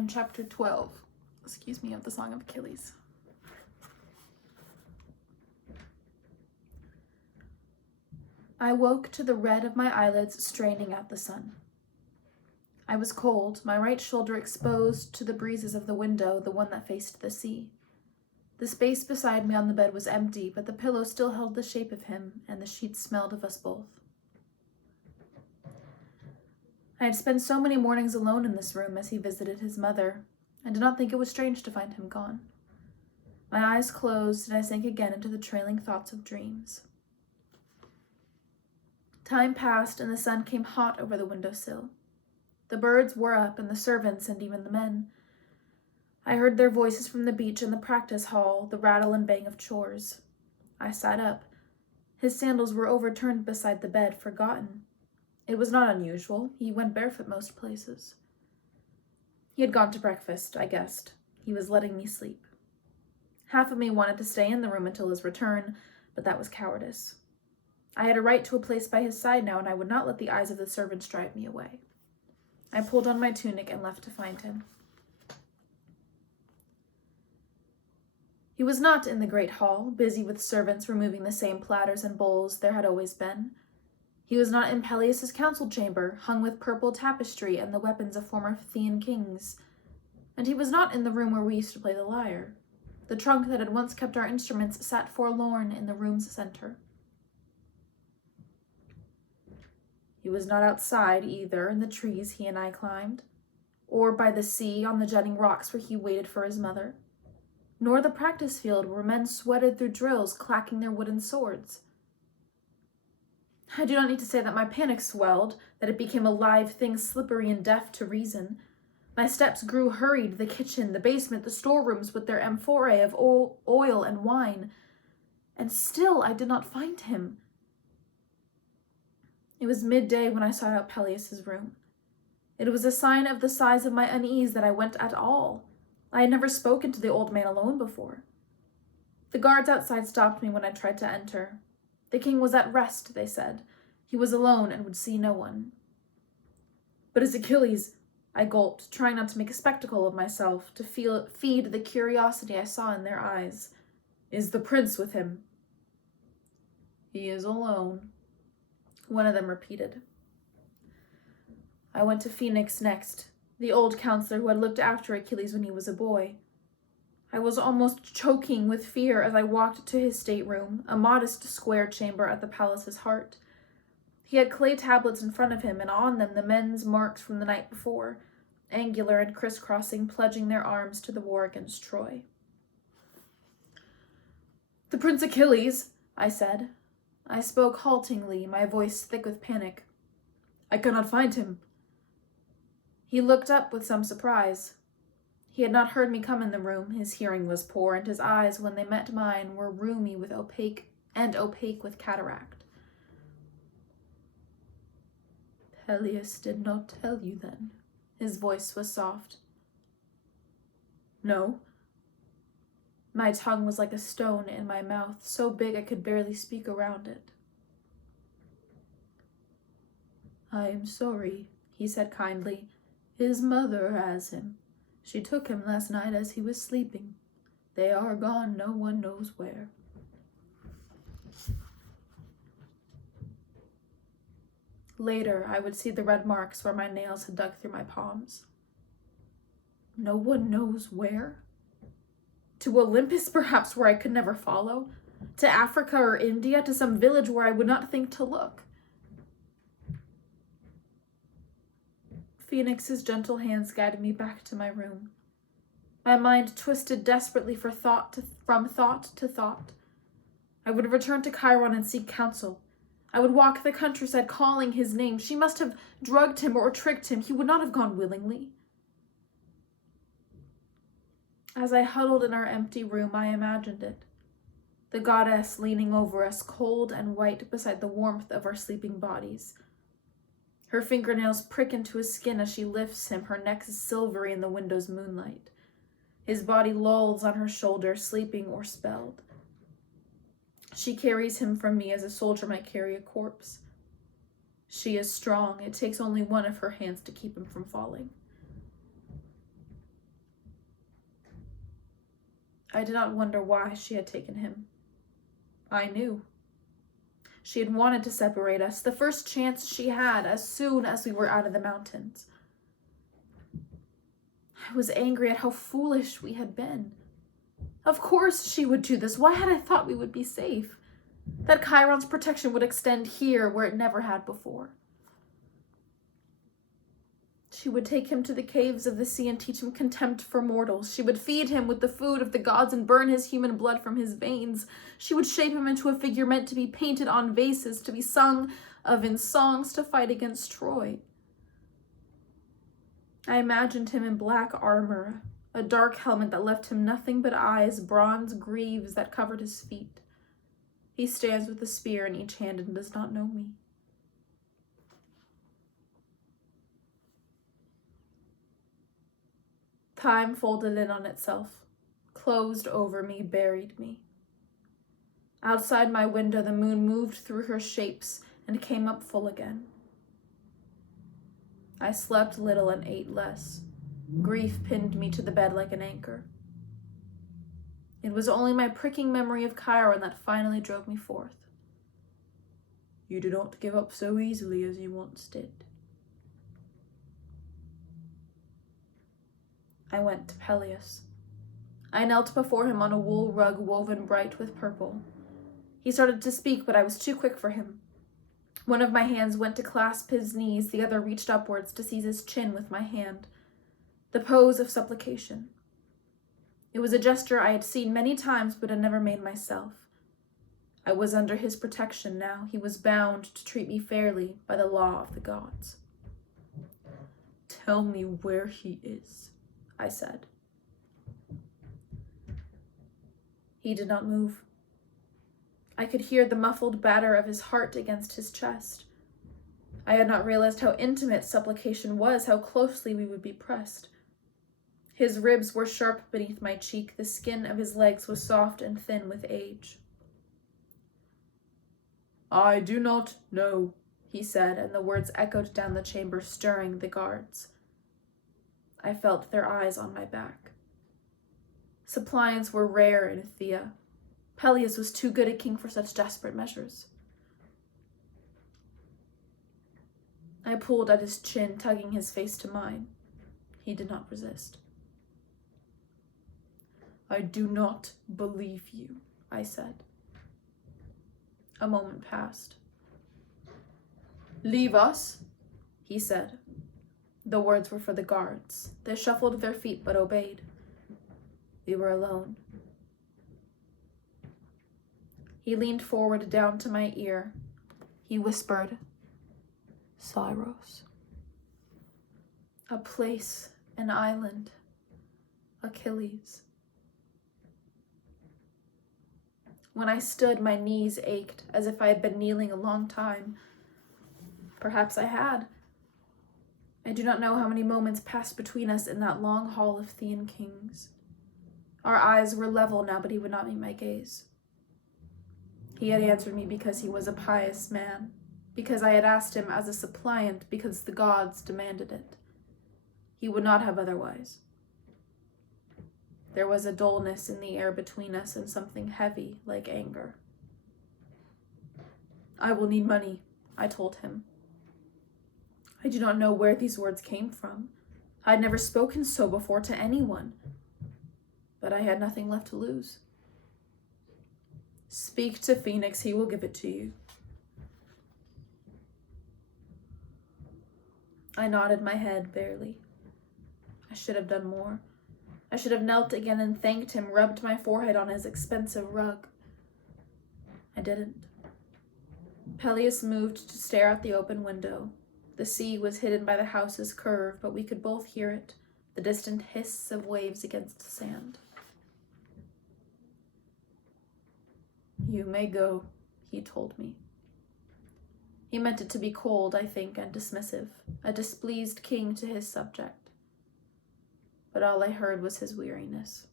on chapter 12, of the Song of Achilles. I woke to the red of my eyelids straining at the sun. I was cold, my right shoulder exposed to the breezes of the window, the one that faced the sea. The space beside me on the bed was empty, but the pillow still held the shape of him, and the sheets smelled of us both. I had spent so many mornings alone in this room as he visited his mother, and did not think it was strange to find him gone. My eyes closed, and I sank again into the trailing thoughts of dreams. Time passed, and the sun came hot over the windowsill. The birds were up, and the servants, and even the men. I heard their voices from the beach and the practice hall, the rattle and bang of chores. I sat up. His sandals were overturned beside the bed, forgotten. It was not unusual. He went barefoot most places. He had gone to breakfast, I guessed. He was letting me sleep. Half of me wanted to stay in the room until his return, but that was cowardice. I had a right to a place by his side now, and I would not let the eyes of the servants drive me away. I pulled on my tunic and left to find him. He was not in the great hall, busy with servants removing the same platters and bowls there had always been. He was not in Peleus's council chamber, hung with purple tapestry and the weapons of former Phthian kings. And he was not in the room where we used to play the lyre. The trunk that had once kept our instruments sat forlorn in the room's center. He was not outside either, in the trees he and I climbed, or by the sea on the jutting rocks where he waited for his mother, nor the practice field where men sweated through drills, clacking their wooden swords. I do not need to say that my panic swelled, that it became a live thing slippery and deaf to reason. My steps grew hurried, the kitchen, the basement, the storerooms with their amphorae of oil and wine, and still I did not find him. It was midday when I sought out Peleus's room. It was a sign of the size of my unease that I went at all. I had never spoken to the old man alone before. The guards outside stopped me when I tried to enter. The king was at rest, they said. He was alone and would see no one. But as Achilles, I gulped, trying not to make a spectacle of myself, to feed the curiosity I saw in their eyes. Is the prince with him? He is alone, one of them repeated. I went to Phoenix next, the old counselor who had looked after Achilles when he was a boy. I was almost choking with fear as I walked to his stateroom, a modest square chamber at the palace's heart. He had clay tablets in front of him, and on them the men's marks from the night before, angular and crisscrossing, pledging their arms to the war against Troy. "The Prince Achilles," I said. I spoke haltingly, my voice thick with panic. "I cannot find him." He looked up with some surprise. He had not heard me come in the room. His hearing was poor, and his eyes, when they met mine, were rheumy with opaque with cataract. "Peleus did not tell you then?" His voice was soft. "No." My tongue was like a stone in my mouth, so big I could barely speak around it. "I am sorry," he said kindly. "His mother has him. She took him last night as he was sleeping. They are gone, no one knows where." Later, I would see the red marks where my nails had dug through my palms. No one knows where? To Olympus, perhaps, where I could never follow? To Africa or India? To some village where I would not think to look? Phoenix's gentle hands guided me back to my room. My mind twisted desperately from thought to thought. I would return to Chiron and seek counsel. I would walk the countryside calling his name. She must have drugged him or tricked him. He would not have gone willingly. As I huddled in our empty room, I imagined it. The goddess leaning over us, cold and white beside the warmth of our sleeping bodies. Her fingernails prick into his skin as she lifts him, her neck is silvery in the window's moonlight. His body lolls on her shoulder, sleeping or spelled. She carries him from me as a soldier might carry a corpse. She is strong. It takes only one of her hands to keep him from falling. I did not wonder why she had taken him. I knew. She had wanted to separate us, the first chance she had, as soon as we were out of the mountains. I was angry at how foolish we had been. Of course she would do this. Why had I thought we would be safe? That Chiron's protection would extend here where it never had before. She would take him to the caves of the sea and teach him contempt for mortals. She would feed him with the food of the gods and burn his human blood from his veins. She would shape him into a figure meant to be painted on vases, to be sung of in songs, to fight against Troy. I imagined him in black armor, a dark helmet that left him nothing but eyes, bronze greaves that covered his feet. He stands with a spear in each hand and does not know me. Time folded in on itself, closed over me, buried me. Outside my window, the moon moved through her shapes and came up full again. I slept little and ate less. Grief pinned me to the bed like an anchor. It was only my pricking memory of Chiron that finally drove me forth. You do not give up so easily as you once did. I went to Peleus. I knelt before him on a wool rug woven bright with purple. He started to speak, but I was too quick for him. One of my hands went to clasp his knees, the other reached upwards to seize his chin with my hand. The pose of supplication. It was a gesture I had seen many times but had never made myself. I was under his protection now. He was bound to treat me fairly by the law of the gods. Tell me where he is, I said. He did not move. I could hear the muffled batter of his heart against his chest. I had not realized how intimate supplication was, how closely we would be pressed. His ribs were sharp beneath my cheek. The skin of his legs was soft and thin with age. I do not know, he said, and the words echoed down the chamber, stirring the guards. I felt their eyes on my back. Suppliants were rare in Thea. Peleus was too good a king for such desperate measures. I pulled at his chin, tugging his face to mine. He did not resist. I do not believe you, I said. A moment passed. Leave us, he said. The words were for the guards. They shuffled their feet but obeyed. We were alone. He leaned forward down to my ear. He whispered, Syros. A place, an island, Achilles. When I stood, my knees ached, as if I had been kneeling a long time. Perhaps I had. I do not know how many moments passed between us in that long hall of Thean kings. Our eyes were level now, but he would not meet my gaze. He had answered me because he was a pious man, because I had asked him as a suppliant, because the gods demanded it. He would not have otherwise. There was a dullness in the air between us and something heavy like anger. I will need money, I told him. I do not know where these words came from. I had never spoken so before to anyone, but I had nothing left to lose. Speak to Phoenix, he will give it to you. I nodded my head barely. I should have done more. I should have knelt again and thanked him, rubbed my forehead on his expensive rug. I didn't. Peleus moved to stare out the open window. The sea was hidden by the house's curve, but we could both hear it, the distant hiss of waves against the sand. You may go, he told me. He meant it to be cold, I think, and dismissive, a displeased king to his subject. But all I heard was his weariness.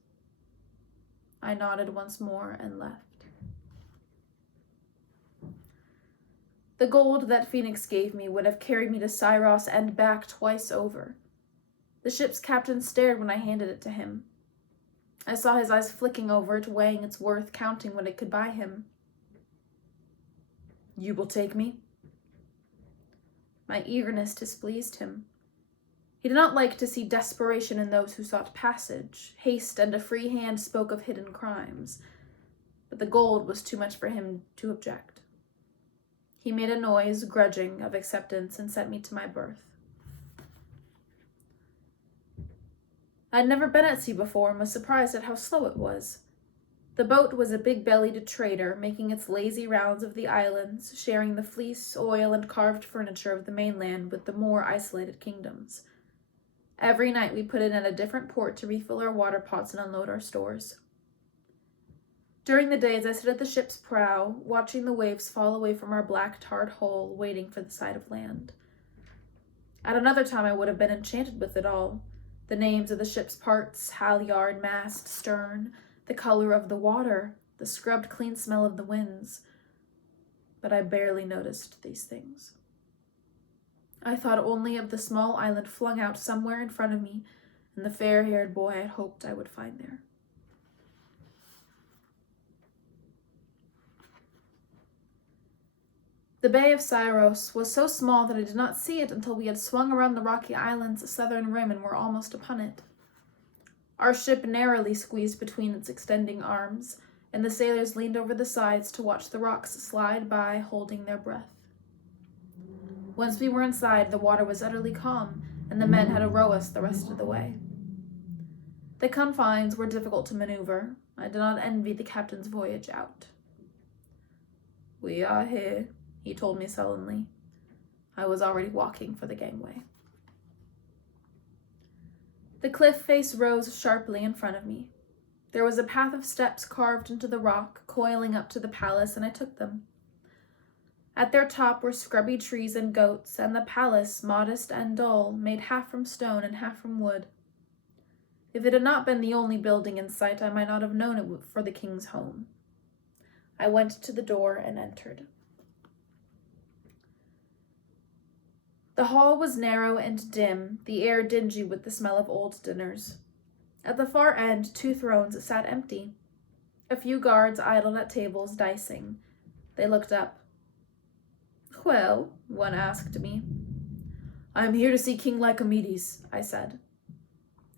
I nodded once more and left. The gold that Phoenix gave me would have carried me to Syros and back twice over. The ship's captain stared when I handed it to him. I saw his eyes flicking over it, weighing its worth, counting what it could buy him. You will take me? My eagerness displeased him. He did not like to see desperation in those who sought passage. Haste and a free hand spoke of hidden crimes, but the gold was too much for him to object. He made a noise, grudging, of acceptance, and sent me to my berth. I had never been at sea before and was surprised at how slow it was. The boat was a big-bellied trader, making its lazy rounds of the islands, sharing the fleece, oil, and carved furniture of the mainland with the more isolated kingdoms. Every night we put in at a different port to refill our water pots and unload our stores. During the days I stood at the ship's prow, watching the waves fall away from our black tarred hull, waiting for the sight of land. At another time I would have been enchanted with it all. The names of the ship's parts, halyard, mast, stern, the color of the water, the scrubbed clean smell of the winds. But I barely noticed these things. I thought only of the small island flung out somewhere in front of me and the fair-haired boy I had hoped I would find there. The Bay of Syros was so small that I did not see it until we had swung around the rocky island's southern rim and were almost upon it. Our ship narrowly squeezed between its extending arms, and the sailors leaned over the sides to watch the rocks slide by, holding their breath. Once we were inside, the water was utterly calm, and the men had to row us the rest of the way. The confines were difficult to maneuver. I did not envy the captain's voyage out. "We are here," he told me sullenly. I was already walking for the gangway. The cliff face rose sharply in front of me. There was a path of steps carved into the rock, coiling up to the palace, and I took them. At their top were scrubby trees and goats, and the palace, modest and dull, made half from stone and half from wood. If it had not been the only building in sight, I might not have known it for the king's home. I went to the door and entered. The hall was narrow and dim, the air dingy with the smell of old dinners. At the far end, 2 thrones sat empty. A few guards idled at tables, dicing. They looked up. "Well," one asked me. "I am here to see King Lycomedes," I said.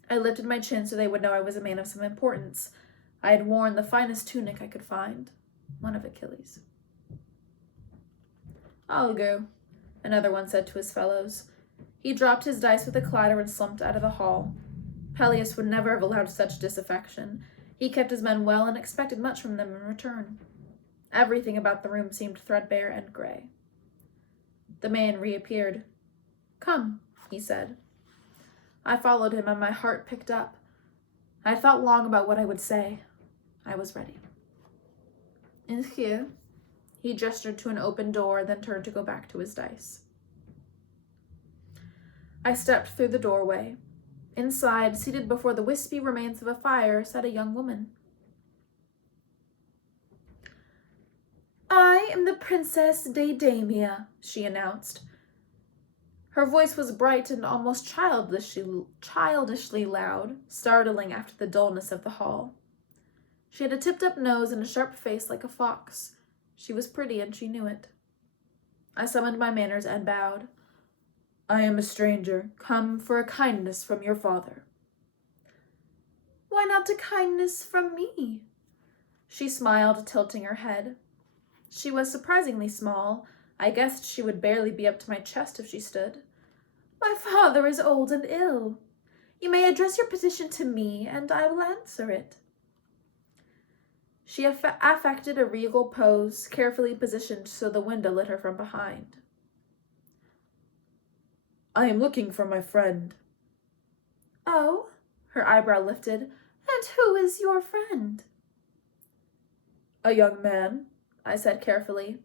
I lifted my chin so they would know I was a man of some importance. I had worn the finest tunic I could find, one of Achilles. "I'll go," another one said to his fellows. He dropped his dice with a clatter and slumped out of the hall. Peleus would never have allowed such disaffection. He kept his men well and expected much from them in return. Everything about the room seemed threadbare and gray. The man reappeared. "Come," he said. I followed him, and my heart picked up. I had thought long about what I would say. I was ready. "In here," he gestured to an open door, then turned to go back to his dice. I stepped through the doorway. Inside, seated before the wispy remains of a fire, sat a young woman. "I am the Princess Daedamia," she announced. Her voice was bright and almost childishly loud, startling after the dullness of the hall. She had a tipped-up nose and a sharp face like a fox. She was pretty, and she knew it. I summoned my manners and bowed. "I am a stranger, come for a kindness from your father." "Why not a kindness from me?" She smiled, tilting her head. She was surprisingly small. I guessed she would barely be up to my chest if she stood. "My father is old and ill. You may address your petition to me, and I will answer it." She affected a regal pose, carefully positioned so the window lit her from behind. "I am looking for my friend." "Oh?" Her eyebrow lifted. "And who is your friend?" "A young man," I said carefully.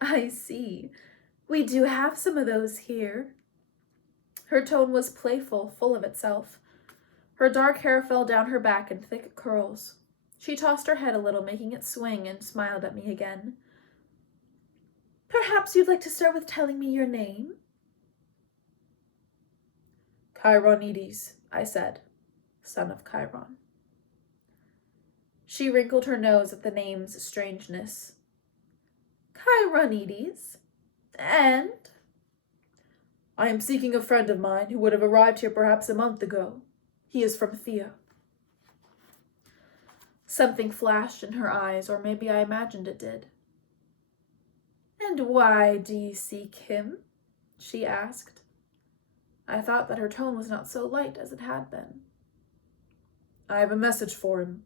"I see. We do have some of those here." Her tone was playful, full of itself. Her dark hair fell down her back in thick curls. She tossed her head a little, making it swing, and smiled at me again. "Perhaps you'd like to start with telling me your name?" "Chironides," I said, "son of Chiron." She wrinkled her nose at the name's strangeness. Chironedes. And? I am seeking a friend of mine who would have arrived here perhaps a month ago. He is from Thea. Something flashed in her eyes, or maybe I imagined it did. And why do you seek him? She asked. I thought that her tone was not so light as it had been. I have a message for him.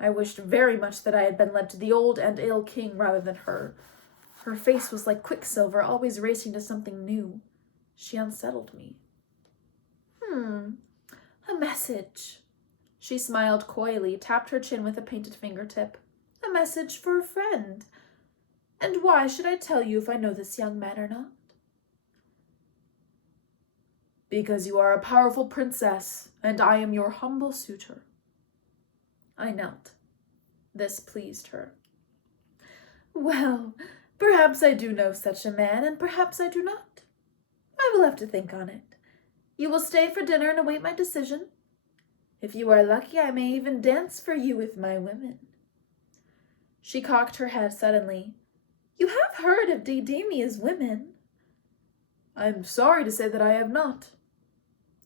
I wished very much that I had been led to the old and ill king rather than her. Her face was like quicksilver, always racing to something new. She unsettled me. A message. She smiled coyly, tapped her chin with a painted fingertip. A message for a friend. And why should I tell you if I know this young man or not? Because you are a powerful princess, and I am your humble suitor. I knelt. This pleased her. Well, perhaps I do know such a man, and perhaps I do not. I will have to think on it. You will stay for dinner and await my decision. If you are lucky, I may even dance for you with my women. She cocked her head suddenly. You have heard of Daedamia's women? I am sorry to say that I have not.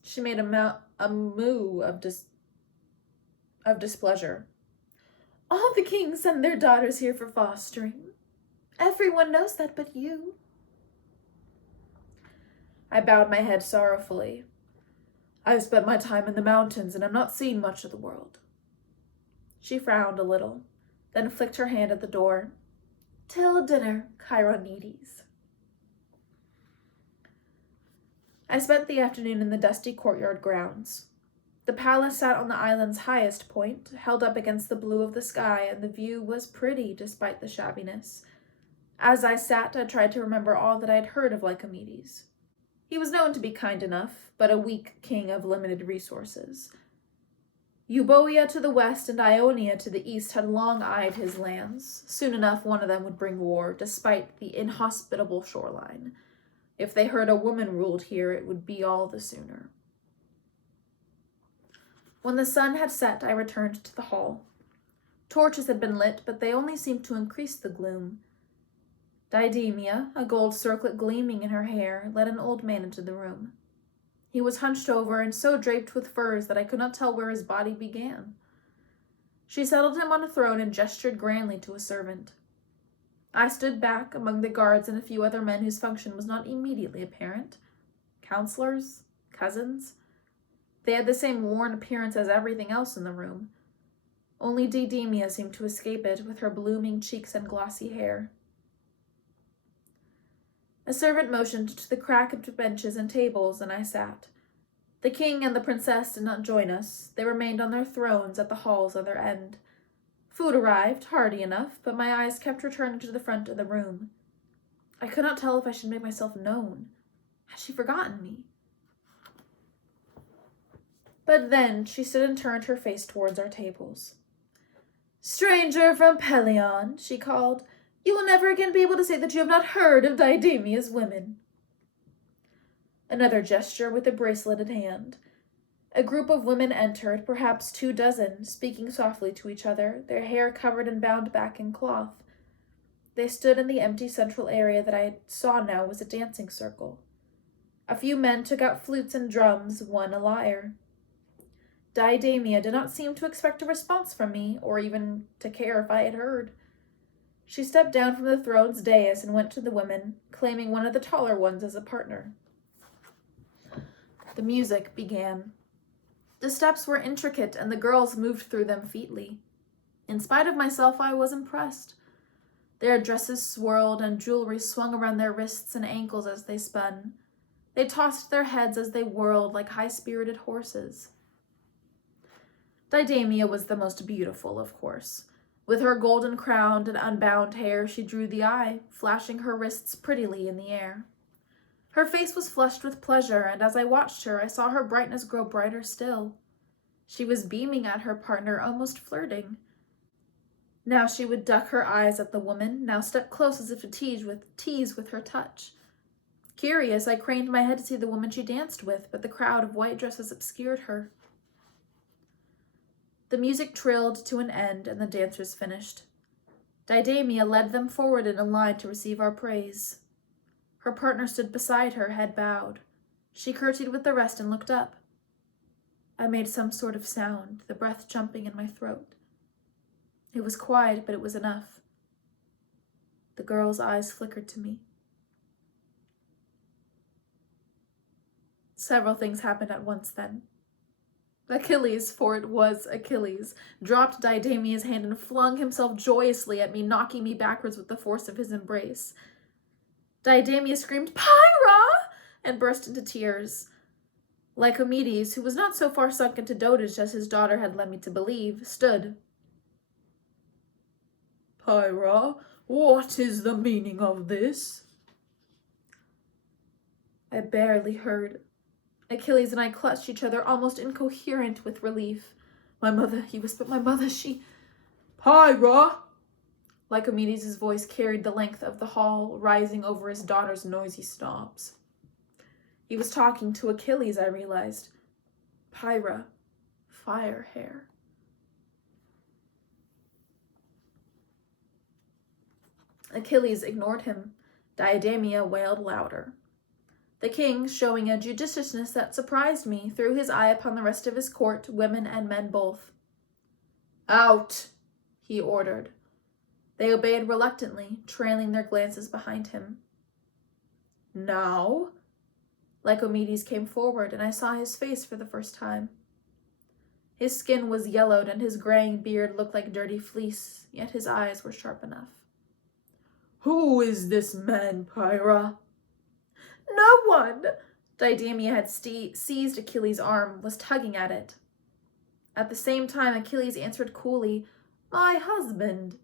She made a moo of displeasure. All the kings send their daughters here for fostering. Everyone knows that but you. I bowed my head sorrowfully. I have spent my time in the mountains and have not seen much of the world. She frowned a little, then flicked her hand at the door. Till dinner, Chironedes. I spent the afternoon in the dusty courtyard grounds. The palace sat on the island's highest point, held up against the blue of the sky, and the view was pretty despite the shabbiness. As I sat, I tried to remember all that I had heard of Lycomedes. He was known to be kind enough, but a weak king of limited resources. Euboea to the west and Ionia to the east had long eyed his lands. Soon enough, one of them would bring war, despite the inhospitable shoreline. If they heard a woman ruled here, it would be all the sooner. When the sun had set, I returned to the hall. Torches had been lit, but they only seemed to increase the gloom. Daedamia, a gold circlet gleaming in her hair, led an old man into the room. He was hunched over and so draped with furs that I could not tell where his body began. She settled him on a throne and gestured grandly to a servant. I stood back among the guards and a few other men whose function was not immediately apparent. Counselors? Cousins? They had the same worn appearance as everything else in the room. Only Daedamia seemed to escape it, with her blooming cheeks and glossy hair. A servant motioned to the cracked benches and tables, and I sat. The king and the princess did not join us. They remained on their thrones at the hall's other end. Food arrived, hearty enough, but my eyes kept returning to the front of the room. I could not tell if I should make myself known. Had she forgotten me? But then she stood and turned her face towards our tables. Stranger from Pelion, she called, you will never again be able to say that you have not heard of Daedamia's women. Another gesture with a braceleted hand. A group of women entered, perhaps 24, speaking softly to each other, their hair covered and bound back in cloth. They stood in the empty central area that I saw now was a dancing circle. A few men took out flutes and drums, one a lyre. Daedamia did not seem to expect a response from me, or even to care if I had heard. She stepped down from the throne's dais and went to the women, claiming one of the taller ones as a partner. The music began. The steps were intricate, and the girls moved through them featly. In spite of myself, I was impressed. Their dresses swirled, and jewelry swung around their wrists and ankles as they spun. They tossed their heads as they whirled like high-spirited horses. Daedamia was the most beautiful, of course. With her golden crown and unbound hair, she drew the eye, flashing her wrists prettily in the air. Her face was flushed with pleasure, and as I watched her, I saw her brightness grow brighter still. She was beaming at her partner, almost flirting. Now she would duck her eyes at the woman, now step close as if to tease with her touch. Curious, I craned my head to see the woman she danced with, but the crowd of white dresses obscured her. The music trilled to an end, and the dancers finished. Didamia led them forward in a line to receive our praise. Her partner stood beside her, head bowed. She curtsied with the rest and looked up. I made some sort of sound, the breath jumping in my throat. It was quiet, but it was enough. The girl's eyes flickered to me. Several things happened at once then. Achilles, for it was Achilles, dropped Didamia's hand and flung himself joyously at me, knocking me backwards with the force of his embrace. Didamia screamed, "Pyra!" and burst into tears. Lycomedes, who was not so far sunk into dotage as his daughter had led me to believe, stood. "Pyra, what is the meaning of this?" I barely heard. Achilles and I clutched each other, almost incoherent with relief. "My mother," he whispered, "my mother, she—" "Pyra!" Lycomedes' voice carried the length of the hall, rising over his daughter's noisy snobs. He was talking to Achilles, I realized. Pyra, fire hair. Achilles ignored him. Didamia wailed louder. The king, showing a judiciousness that surprised me, threw his eye upon the rest of his court, women and men both. "Out!" he ordered. They obeyed reluctantly, trailing their glances behind him. "Now?" Lycomedes came forward, and I saw his face for the first time. His skin was yellowed, and his graying beard looked like dirty fleece, yet his eyes were sharp enough. "Who is this man, Pyra?" "No one!" Didamia had seized Achilles' arm, was tugging at it. At the same time, Achilles answered coolly, "My husband."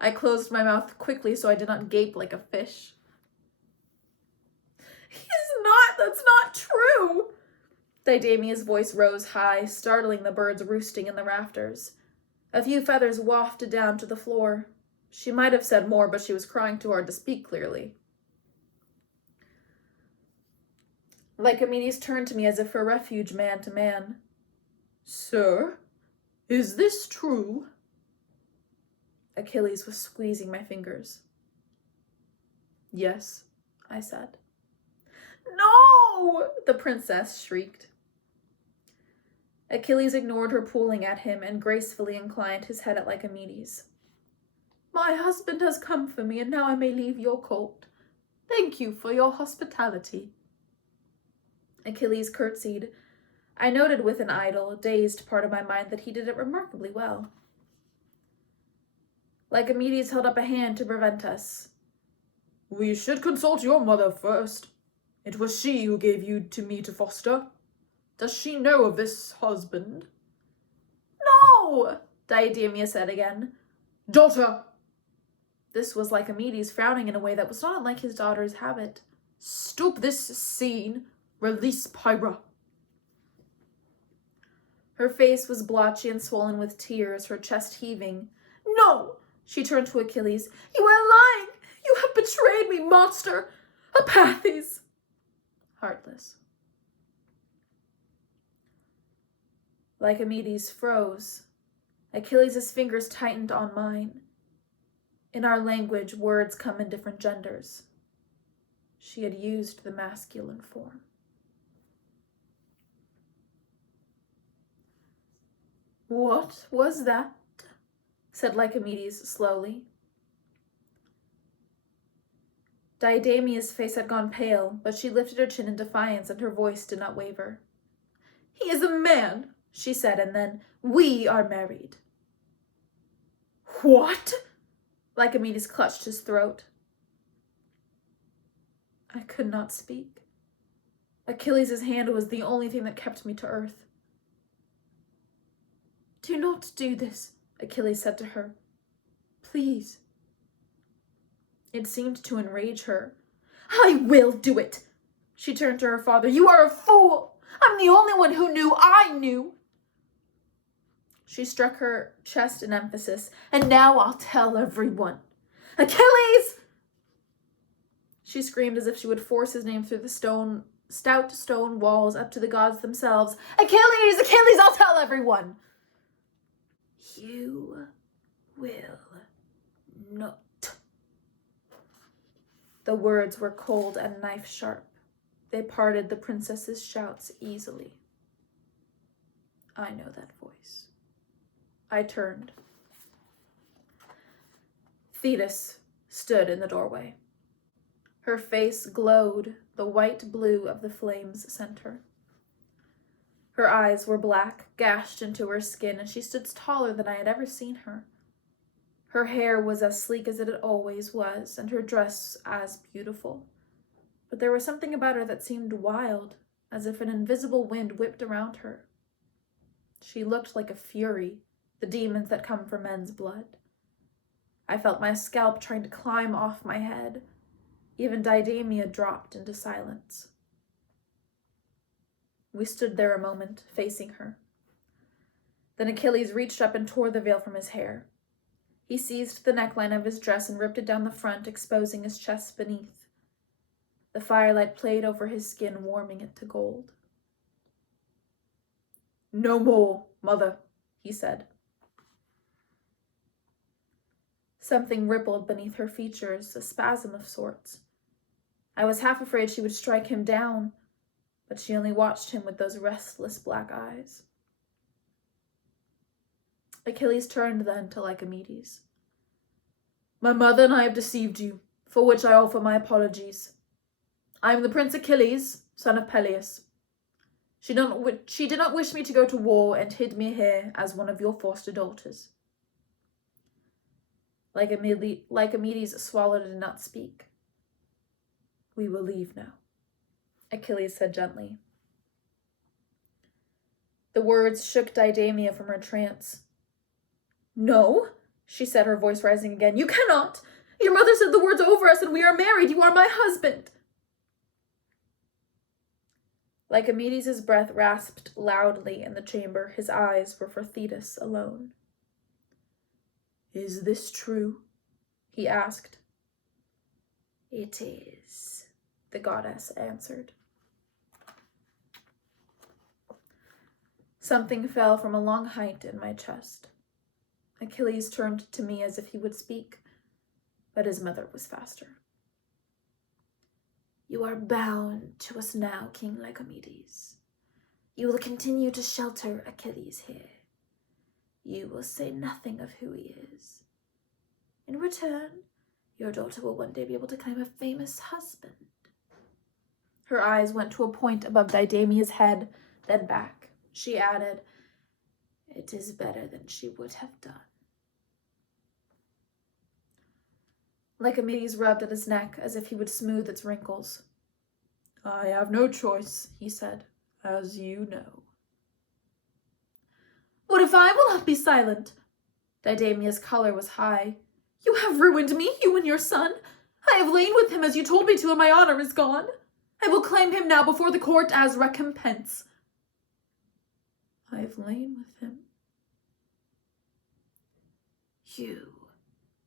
I closed my mouth quickly so I did not gape like a fish. That's not true!" Didamia's voice rose high, startling the birds roosting in the rafters. A few feathers wafted down to the floor. She might have said more, but she was crying too hard to speak clearly. Lycomedes turned to me as if for refuge, man to man. "Sir, is this true?" Achilles was squeezing my fingers. "Yes," I said. "No!" the princess shrieked. Achilles ignored her pulling at him and gracefully inclined his head at Lycomedes. "My husband has come for me, and now I may leave your court. Thank you for your hospitality." Achilles curtsied. I noted with an idle, dazed part of my mind that he did it remarkably well. Lycomedes held up a hand to prevent us. "We should consult your mother first. It was she who gave you to me to foster. Does she know of this husband?" "No!" Didamia said again. "Daughter!" This was Lycomedes frowning in a way that was not unlike his daughter's habit. "Stop this scene. Release Pyra." Her face was blotchy and swollen with tears, her chest heaving. "No!" She turned to Achilles. "You are lying! You have betrayed me, monster! Apathes!" Heartless. Lycomedes froze. Achilles' fingers tightened on mine. In our language, words come in different genders. She had used the masculine form. "What was that?" said Lycomedes slowly. Didamia's face had gone pale, but she lifted her chin in defiance, and her voice did not waver. "He is a man," she said, and then, "We are married." "What?" Lycomedes clutched his throat. I could not speak. Achilles' hand was the only thing that kept me to earth. "Do not do this," Achilles said to her. "Please." It seemed to enrage her. "I will do it!" She turned to her father. "You are a fool! I'm the only one who knew I knew!" She struck her chest in emphasis. "And now I'll tell everyone. Achilles!" She screamed as if she would force his name through the stone stout stone walls up to the gods themselves. Achilles! Achilles! I'll tell everyone! You will not. The words were cold and knife-sharp. They parted the princess's shouts easily. I know that voice. I turned. Thetis stood in the doorway. Her face glowed the white blue of the flame's center. Her eyes were black, gashed into her skin, and she stood taller than I had ever seen her. Her hair was as sleek as it always was, and her dress as beautiful. But there was something about her that seemed wild, as if an invisible wind whipped around her. She looked like a fury, the demons that come from men's blood. I felt my scalp trying to climb off my head. Even Didamia dropped into silence. We stood there a moment, facing her. Then Achilles reached up and tore the veil from his hair. He seized the neckline of his dress and ripped it down the front, exposing his chest beneath. The firelight played over his skin, warming it to gold. No more, mother, he said. Something rippled beneath her features, a spasm of sorts. I was half afraid she would strike him down, but she only watched him with those restless black eyes. Achilles turned then to Lycomedes. My mother and I have deceived you, for which I offer my apologies. I am the Prince Achilles, son of Peleus. She did not wish me to go to war and hid me here as one of your foster daughters. Lycomedes swallowed and did not speak. We will leave now, Achilles said gently. The words shook Didamia from her trance. No, she said, her voice rising again. You cannot. Your mother said the words over us and we are married. You are my husband. Lycomedes' breath rasped loudly in the chamber. His eyes were for Thetis alone. Is this true? He asked. It is, the goddess answered. Something fell from a long height in my chest. Achilles turned to me as if he would speak, but his mother was faster. You are bound to us now, King Lycomedes. You will continue to shelter Achilles here. You will say nothing of who he is. In return, your daughter will one day be able to claim a famous husband. Her eyes went to a point above Didamia's head, then back. She added, It is better than she would have done. Lycomedes rubbed at his neck as if he would smooth its wrinkles. I have no choice, he said, as you know. What if I will not be silent? Didamia's color was high. You have ruined me, you and your son. I have lain with him as you told me to, and my honor is gone. I will claim him now before the court as recompense. I have lain with him. You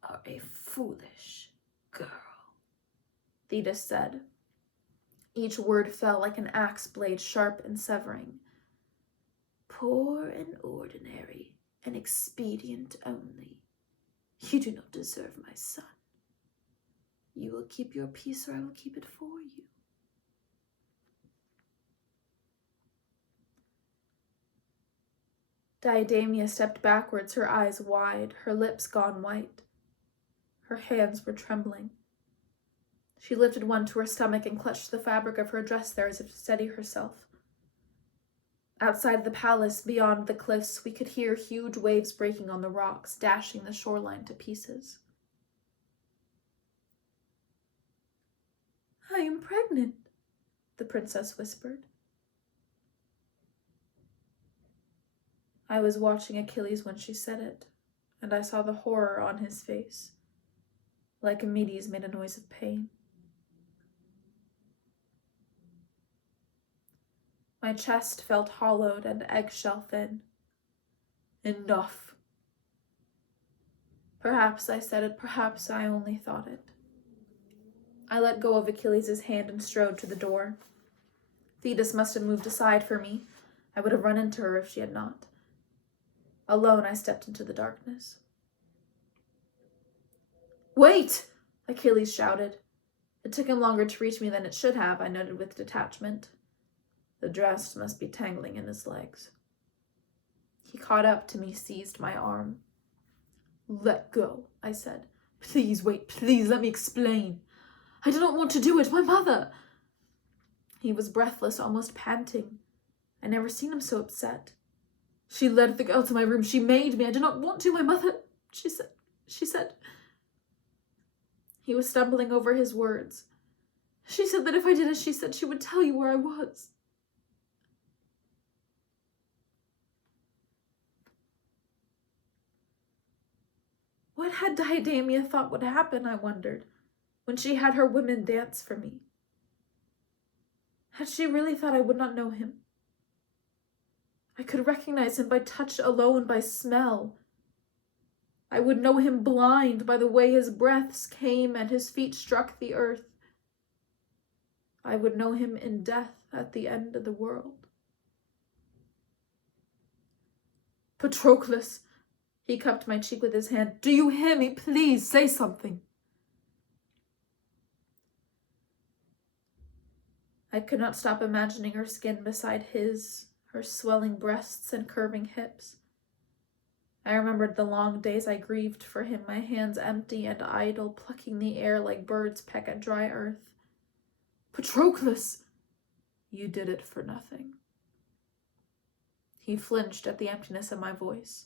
are a foolish girl, Thetis said. Each word fell like an axe blade, sharp and severing. Poor and ordinary, an expedient only. You do not deserve my son. You will keep your peace, or I will keep it for you. Didamia stepped backwards, her eyes wide, her lips gone white. Her hands were trembling. She lifted one to her stomach and clutched the fabric of her dress there as if to steady herself. Outside the palace, beyond the cliffs, we could hear huge waves breaking on the rocks, dashing the shoreline to pieces. I am pregnant, the princess whispered. I was watching Achilles when she said it, and I saw the horror on his face. Lycomedes made a noise of pain. My chest felt hollowed and eggshell thin. Enough. Perhaps I said it, perhaps I only thought it. I let go of Achilles' hand and strode to the door. Thetis must have moved aside for me. I would have run into her if she had not. Alone, I stepped into the darkness. "Wait!" Achilles shouted. It took him longer to reach me than it should have, I noted with detachment. The dress must be tangling in his legs. He caught up to me, seized my arm. "Let go," I said. "Please wait, please let me explain. I do not want to do it, my mother." He was breathless, almost panting. I never seen him so upset. "She led the girl to my room. She made me. I did not want to, my mother. She said. He was stumbling over his words. "She said that if I did as she said, she would tell you where I was." What had Diademia thought would happen, I wondered, when she had her women dance for me? Had she really thought I would not know him? I could recognize him by touch alone, by smell. I would know him blind by the way his breaths came and his feet struck the earth. I would know him in death at the end of the world. "Patroclus," he cupped my cheek with his hand. "Do you hear me? Please say something." I could not stop imagining her skin beside his, her swelling breasts and curving hips. I remembered the long days I grieved for him, my hands empty and idle, plucking the air like birds peck at dry earth. "Patroclus, you did it for nothing." He flinched at the emptiness of my voice.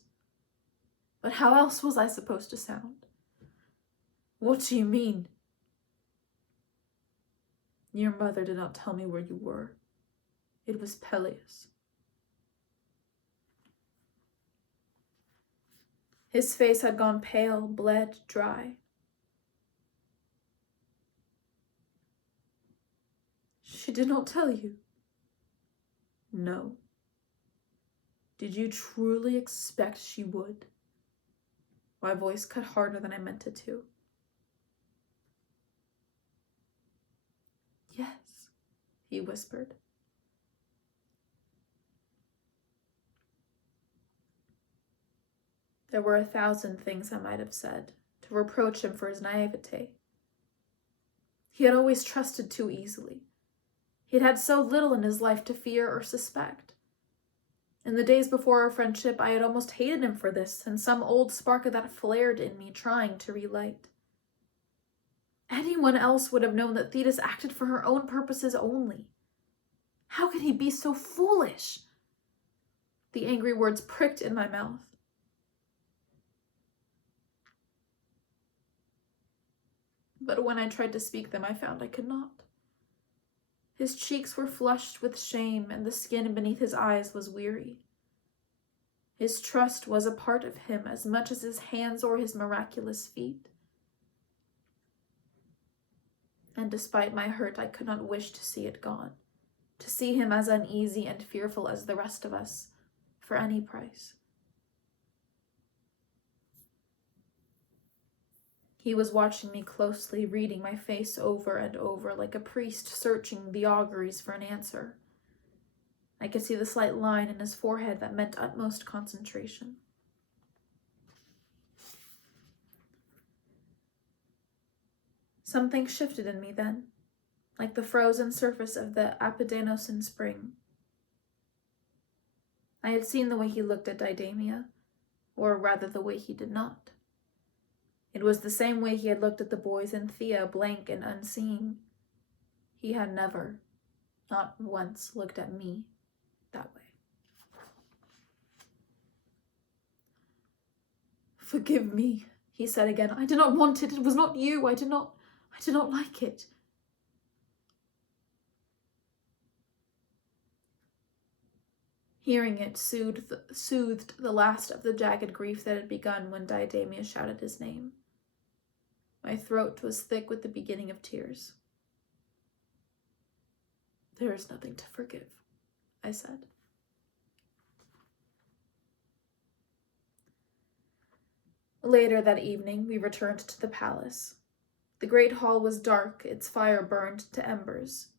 But how else was I supposed to sound? "What do you mean?" "Your mother did not tell me where you were. It was Peleus." His face had gone pale, bled, dry. "She did not tell you?" "No." "Did you truly expect she would?" My voice cut harder than I meant it to. "Yes," he whispered. There were 1,000 things I might have said, to reproach him for his naivete. He had always trusted too easily. He had had so little in his life to fear or suspect. In the days before our friendship, I had almost hated him for this, and some old spark of that flared in me, trying to relight. Anyone else would have known that Thetis acted for her own purposes only. How could he be so foolish? The angry words pricked in my mouth. But when I tried to speak them, I found I could not. His cheeks were flushed with shame, and the skin beneath his eyes was weary. His trust was a part of him as much as his hands or his miraculous feet. And despite my hurt, I could not wish to see it gone, to see him as uneasy and fearful as the rest of us, for any price. He was watching me closely, reading my face over and over like a priest searching the auguries for an answer. I could see the slight line in his forehead that meant utmost concentration. Something shifted in me then, like the frozen surface of the Apidanos in spring. I had seen the way he looked at Diademia, or rather the way he did not. It was the same way he had looked at the boys in Thea, blank and unseeing. He had never, not once, looked at me that way. "Forgive me," he said again. "I did not want it. It was not you. I did not like it." Hearing it soothed the last of the jagged grief that had begun when Diademia shouted his name. My throat was thick with the beginning of tears. "There is nothing to forgive," I said. Later that evening, we returned to the palace. The great hall was dark, its fire burned to embers.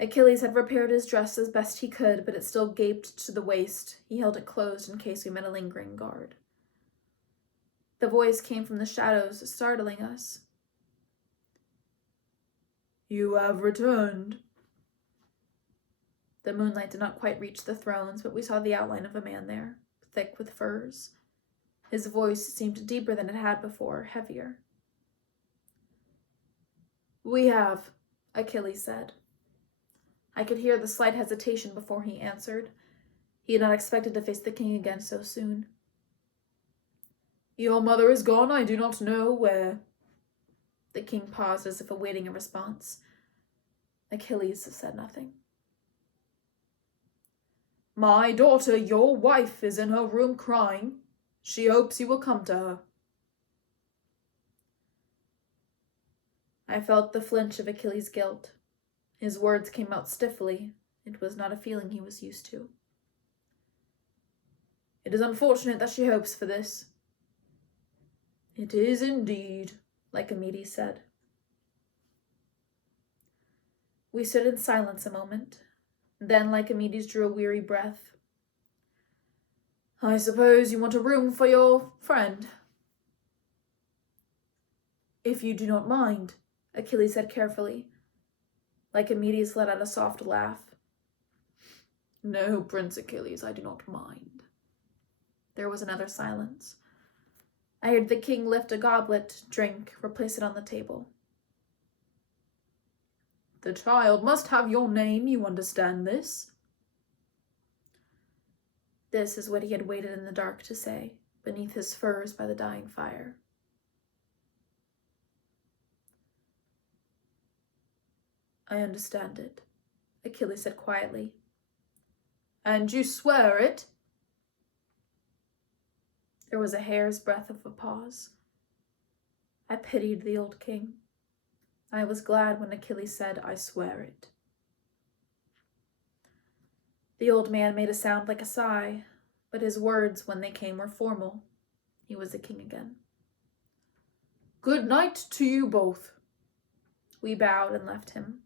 Achilles had repaired his dress as best he could, but it still gaped to the waist. He held it closed in case we met a lingering guard. The voice came from the shadows, startling us. "You have returned." The moonlight did not quite reach the thrones, but we saw the outline of a man there, thick with furs. His voice seemed deeper than it had before, heavier. "We have," Achilles said. I could hear the slight hesitation before he answered. He had not expected to face the king again so soon. "Your mother is gone, I do not know where." The king paused as if awaiting a response. Achilles said nothing. "My daughter, your wife, is in her room crying. She hopes you will come to her." I felt the flinch of Achilles' guilt. His words came out stiffly. It was not a feeling he was used to. "It is unfortunate that she hopes for this." "It is indeed," Lycomedes said. We stood in silence a moment. Then Lycomedes drew a weary breath. "I suppose you want a room for your friend?" "If you do not mind," Achilles said carefully. Lycomedes let out a soft laugh. "No, Prince Achilles, I do not mind." There was another silence. I heard the king lift a goblet, drink, replace it on the table. "The child must have your name, you understand this?" This is what he had waited in the dark to say, beneath his furs by the dying fire. "I understand it," Achilles said quietly. "And you swear it?" There was a hair's breadth of a pause. I pitied the old king. I was glad when Achilles said, "I swear it." The old man made a sound like a sigh, but his words, when they came, were formal. He was the king again. "Good night to you both." We bowed and left him.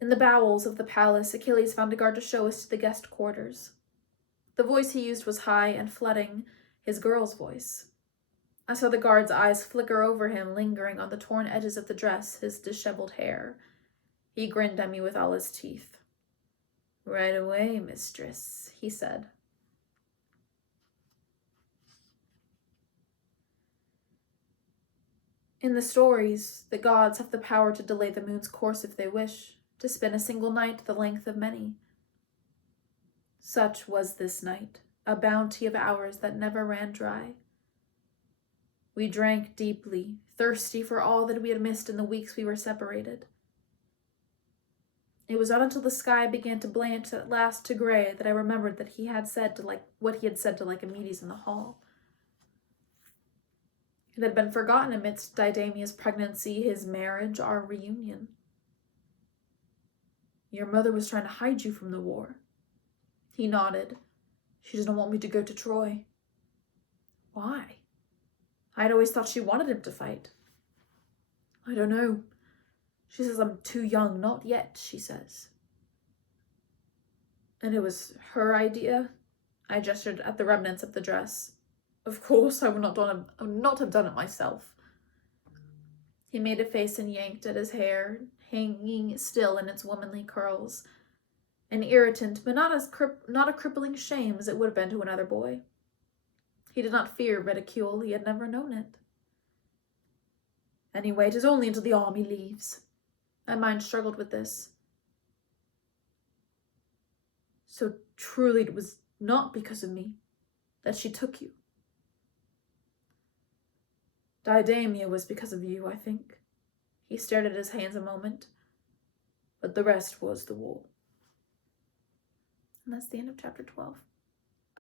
In the bowels of the palace, Achilles found a guard to show us to the guest quarters. The voice he used was high and flooding, his girl's voice. I saw the guard's eyes flicker over him, lingering on the torn edges of the dress, his disheveled hair. He grinned at me with all his teeth. "Right away, mistress," he said. In the stories, the gods have the power to delay the moon's course if they wish, to spin a single night the length of many. Such was this night, a bounty of hours that never ran dry. We drank deeply, thirsty for all that we had missed in the weeks we were separated. It was not until the sky began to blanch at last to gray that I remembered that what he had said to Lycomedes in the hall. It had been forgotten amidst Didamia's pregnancy, his marriage, our reunion. "Your mother was trying to hide you from the war." He nodded. "She doesn't want me to go to Troy." "Why?" I'd always thought she wanted him to fight. "I don't know. She says I'm too young, not yet, she says." "And it was her idea?" I gestured at the remnants of the dress. "Of course, I would not have done it myself." He made a face and yanked at his hair, hanging still in its womanly curls. An irritant, but not a crippling shame as it would have been to another boy. He did not fear ridicule, he had never known it. "Anyway, it is only until the army leaves." My mind struggled with this. "So truly it was not because of me that she took you." "Didamia was because of you, I think." He stared at his hands a moment. "But the rest was the war." And that's the end of chapter 12.